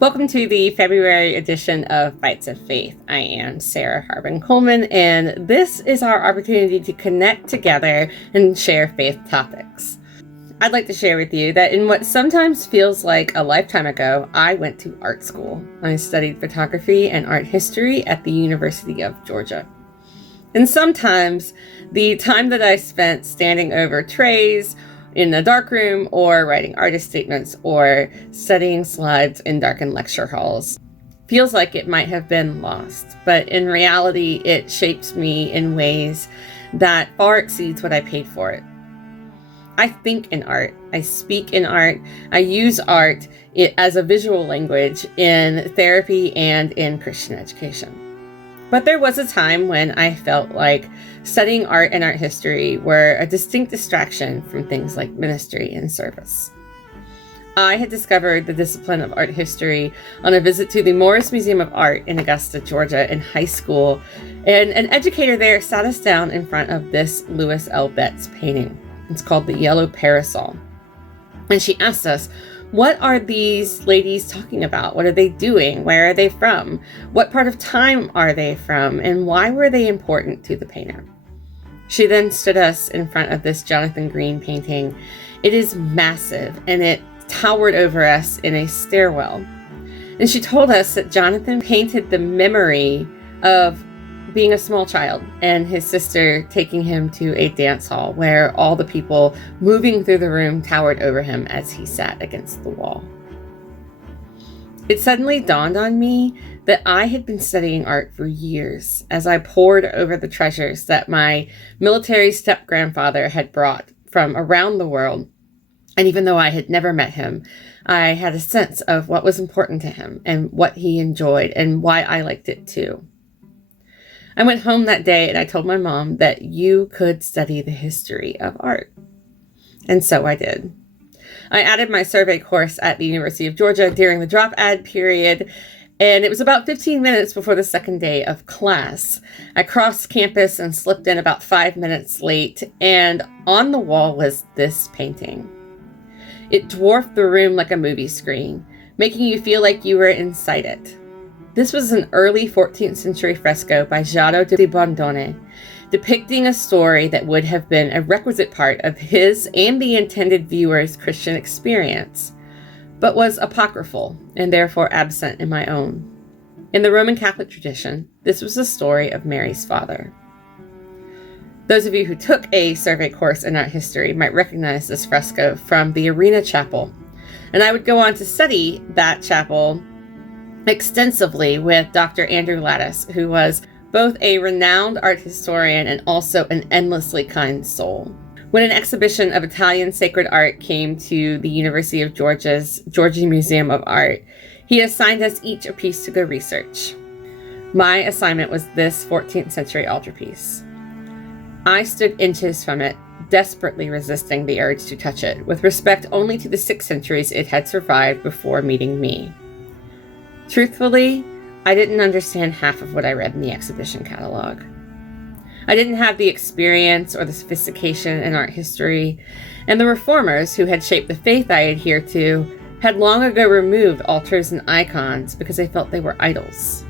Welcome to the February edition of Bytes of Faith. I am Sarah Harbin-Coleman, and this is our opportunity to connect together and share faith topics. I'd like to share with you that in what sometimes feels like a lifetime ago, I went to art school. I studied photography and art history at the University of Georgia. And sometimes the time that I spent standing over trays in the darkroom or writing artist statements or studying slides in darkened lecture halls feels like it might have been lost. But in reality, it shapes me in ways that far exceeds what I paid for it. I think in art, I speak in art, I use art as a visual language in therapy and in Christian education. But there was a time when I felt like studying art and art history were a distinct distraction from things like ministry and service. I had discovered the discipline of art history on a visit to the Morris Museum of Art in Augusta, Georgia in high school, and an educator there sat us down in front of this Louis L. Betts painting. It's called The Yellow Parasol. And she asked us, what are these ladies talking about? What are they doing? Where are they from? What part of time are they from? And why were they important to the painter? She then stood us in front of this Jonathan Green painting. It is massive, and it towered over us in a stairwell. And she told us that Jonathan painted the memory of being a small child and his sister taking him to a dance hall where all the people moving through the room towered over him as he sat against the wall. It suddenly dawned on me that I had been studying art for years as I pored over the treasures that my military step-grandfather had brought from around the world. And even though I had never met him, I had a sense of what was important to him and what he enjoyed and why I liked it too. I went home that day and I told my mom that you could study the history of art. And so I did. I added my survey course at the University of Georgia during the drop ad period, and it was about 15 minutes before the second day of class. I crossed campus and slipped in about 5 minutes late, and on the wall was this painting. It dwarfed the room like a movie screen, making you feel like you were inside it. This was an early 14th century fresco by Giotto di Bondone, depicting a story that would have been a requisite part of his and the intended viewer's Christian experience, but was apocryphal and therefore absent in my own. In the Roman Catholic tradition, this was the story of Mary's father. Those of you who took a survey course in art history might recognize this fresco from the Arena Chapel, and I would go on to study that chapel extensively with Dr. Andrew Lattice, who was both a renowned art historian and also an endlessly kind soul. When an exhibition of Italian sacred art came to the University of Georgia's Georgia Museum of Art, he assigned us each a piece to go research. My assignment was this 14th century altarpiece. I stood inches from it, desperately resisting the urge to touch it, with respect only to the 6 centuries it had survived before meeting me. Truthfully, I didn't understand half of what I read in the exhibition catalog. I didn't have the experience or the sophistication in art history, and the reformers who had shaped the faith I adhered to had long ago removed altars and icons because they felt they were idols.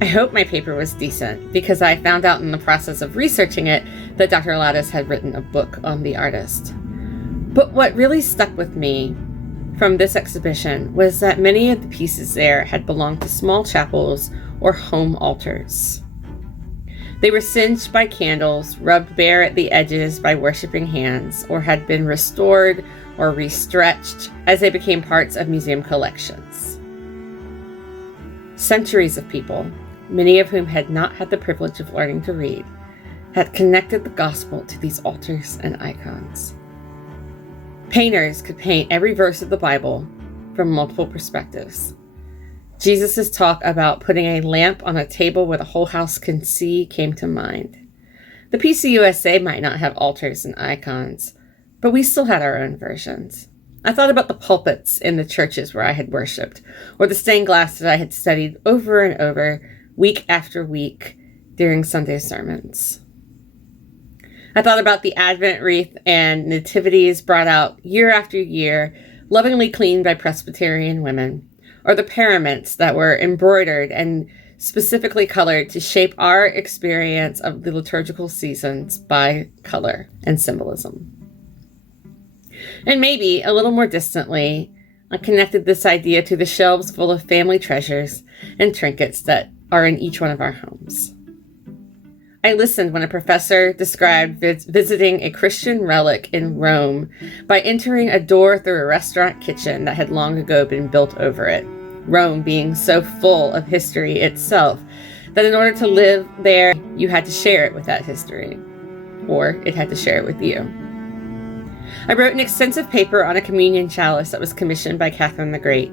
I hope my paper was decent because I found out in the process of researching it that Dr. Lattice had written a book on the artist. But what really stuck with me from this exhibition was that many of the pieces there had belonged to small chapels or home altars. They were singed by candles, rubbed bare at the edges by worshiping hands, or had been restored or restretched as they became parts of museum collections. Centuries of people, many of whom had not had the privilege of learning to read, had connected the gospel to these altars and icons. Painters could paint every verse of the Bible from multiple perspectives. Jesus' talk about putting a lamp on a table where the whole house can see came to mind. The PCUSA might not have altars and icons, but we still had our own versions. I thought about the pulpits in the churches where I had worshipped, or the stained glass that I had studied over and over, week after week, during Sunday sermons. I thought about the Advent wreath and nativities brought out year after year, lovingly cleaned by Presbyterian women, or the paraments that were embroidered and specifically colored to shape our experience of the liturgical seasons by color and symbolism. And maybe, a little more distantly, I connected this idea to the shelves full of family treasures and trinkets that are in each one of our homes. I listened when a professor described visiting a Christian relic in Rome by entering a door through a restaurant kitchen that had long ago been built over it. Rome being so full of history itself that in order to live there, you had to share it with that history, or it had to share it with you. I wrote an extensive paper on a communion chalice that was commissioned by Catherine the Great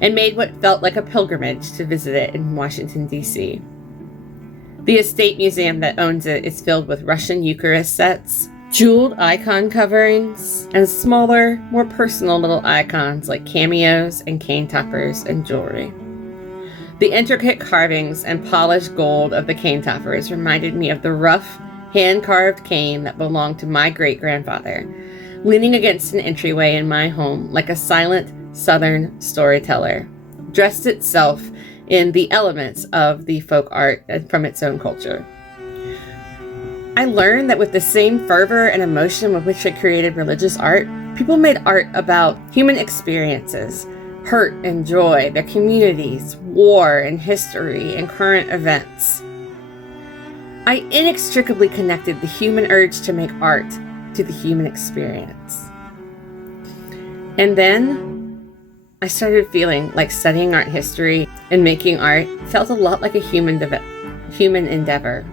and made what felt like a pilgrimage to visit it in Washington, D.C. The estate museum that owns it is filled with Russian Eucharist sets, jeweled icon coverings, and smaller, more personal little icons like cameos and cane toppers and jewelry. The intricate carvings and polished gold of the cane toppers reminded me of the rough, hand-carved cane that belonged to my great-grandfather, leaning against an entryway in my home like a silent Southern storyteller, dressed itself in the elements of the folk art from its own culture. I learned that with the same fervor and emotion with which I created religious art, people made art about human experiences, hurt and joy, their communities, war and history, and current events. I inextricably connected the human urge to make art to the human experience. And then I started feeling like studying art history and making art felt a lot like a human endeavor.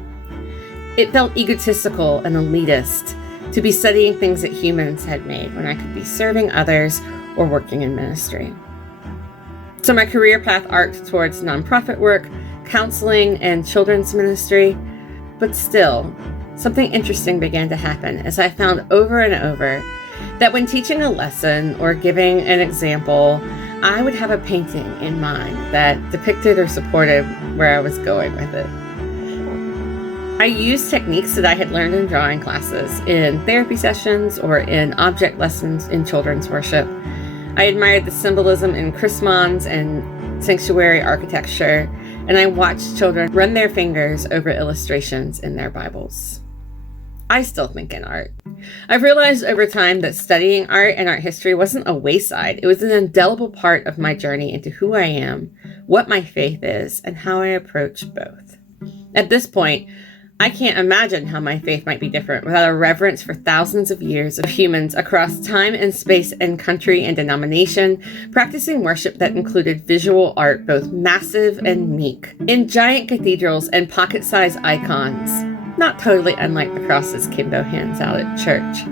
It felt egotistical and elitist to be studying things that humans had made when I could be serving others or working in ministry. So my career path arced towards nonprofit work, counseling, and children's ministry, but still, something interesting began to happen as I found over and over that when teaching a lesson or giving an example, I would have a painting in mind that depicted or supported where I was going with it. I used techniques that I had learned in drawing classes, in therapy sessions, or in object lessons in children's worship. I admired the symbolism in chrismons and sanctuary architecture, and I watched children run their fingers over illustrations in their Bibles. I still think in art. I've realized over time that studying art and art history wasn't a wayside. It was an indelible part of my journey into who I am, what my faith is, and how I approach both. At this point, I can't imagine how my faith might be different without a reverence for thousands of years of humans across time and space and country and denomination, practicing worship that included visual art, both massive and meek, in giant cathedrals and pocket-sized icons, not totally unlike the crosses Kimbo hands out at church.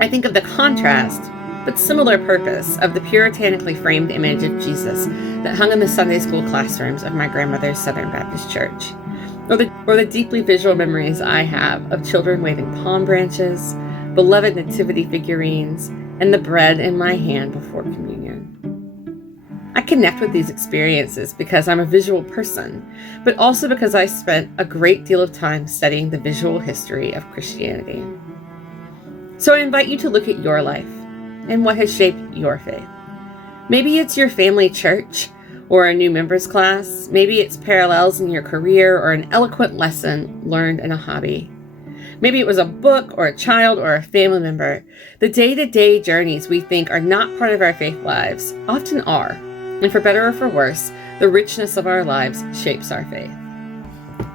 I think of the contrast, but similar purpose, of the puritanically framed image of Jesus that hung in the Sunday school classrooms of my grandmother's Southern Baptist church, or the deeply visual memories I have of children waving palm branches, beloved nativity figurines, and the bread in my hand before communion. I connect with these experiences because I'm a visual person, but also because I spent a great deal of time studying the visual history of Christianity. So I invite you to look at your life and what has shaped your faith. Maybe it's your family church or a new members class. Maybe it's parallels in your career or an eloquent lesson learned in a hobby. Maybe it was a book or a child or a family member. The day-to-day journeys we think are not part of our faith lives often are. And for better or for worse, the richness of our lives shapes our faith.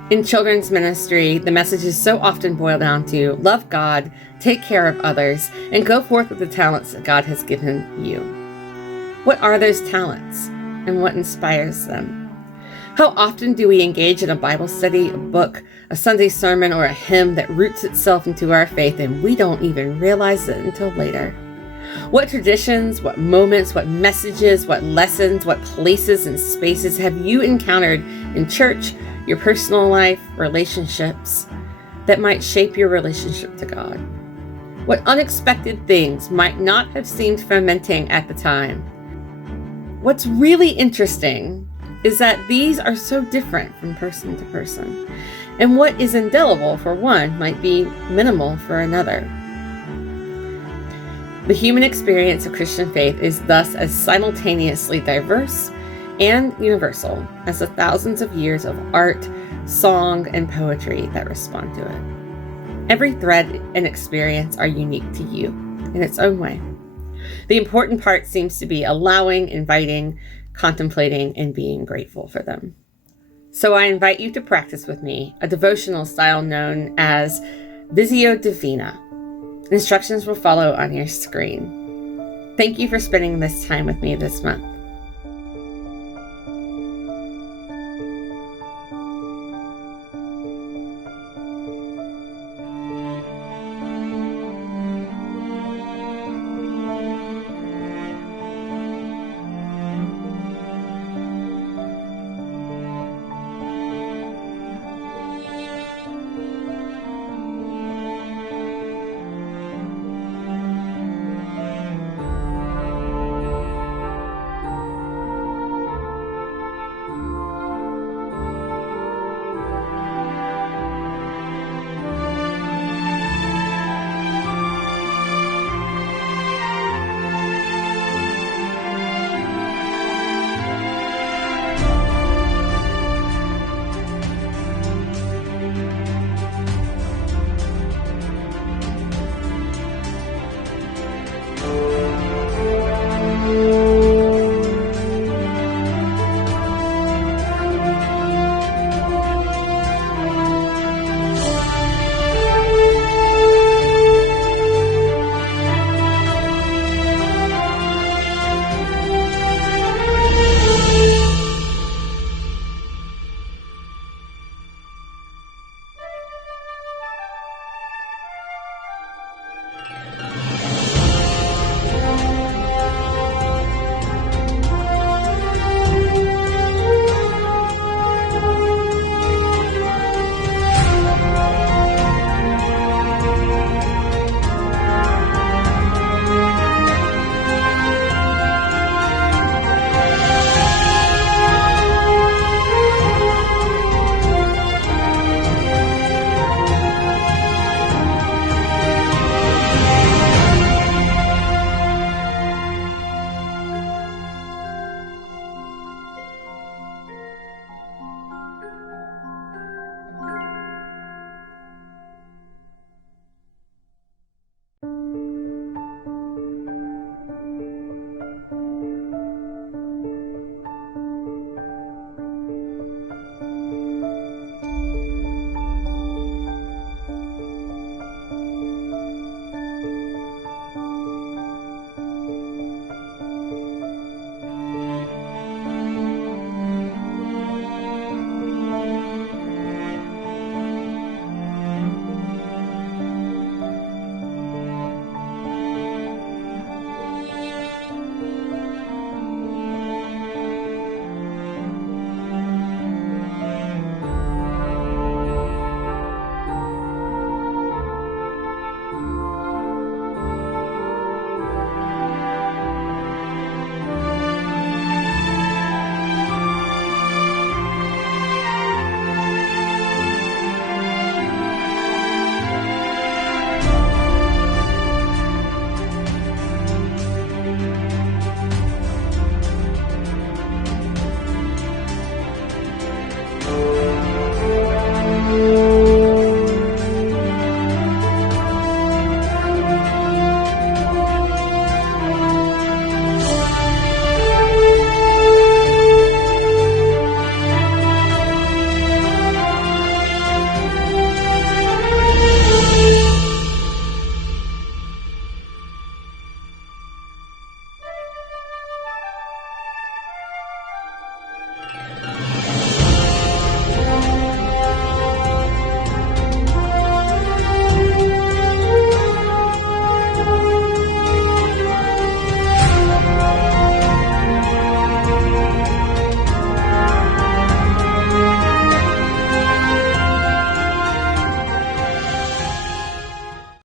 In children's ministry, the messages so often boil down to love God, take care of others, and go forth with the talents that God has given you. What are those talents, and what inspires them? How often do we engage in a Bible study, a book, a Sunday sermon, or a hymn that roots itself into our faith and we don't even realize it until later? What traditions, what moments, what messages, what lessons, what places and spaces have you encountered in church, your personal life, relationships, that might shape your relationship to God? What unexpected things might not have seemed fermenting at the time? What's really interesting is that these are so different from person to person, and what is indelible for one might be minimal for another. The human experience of Christian faith is thus as simultaneously diverse and universal as the thousands of years of art, song, and poetry that respond to it. Every thread and experience are unique to you in its own way. The important part seems to be allowing, inviting, contemplating, and being grateful for them. So I invite you to practice with me a devotional style known as Visio Divina. Instructions will follow on your screen. Thank you for spending this time with me this month.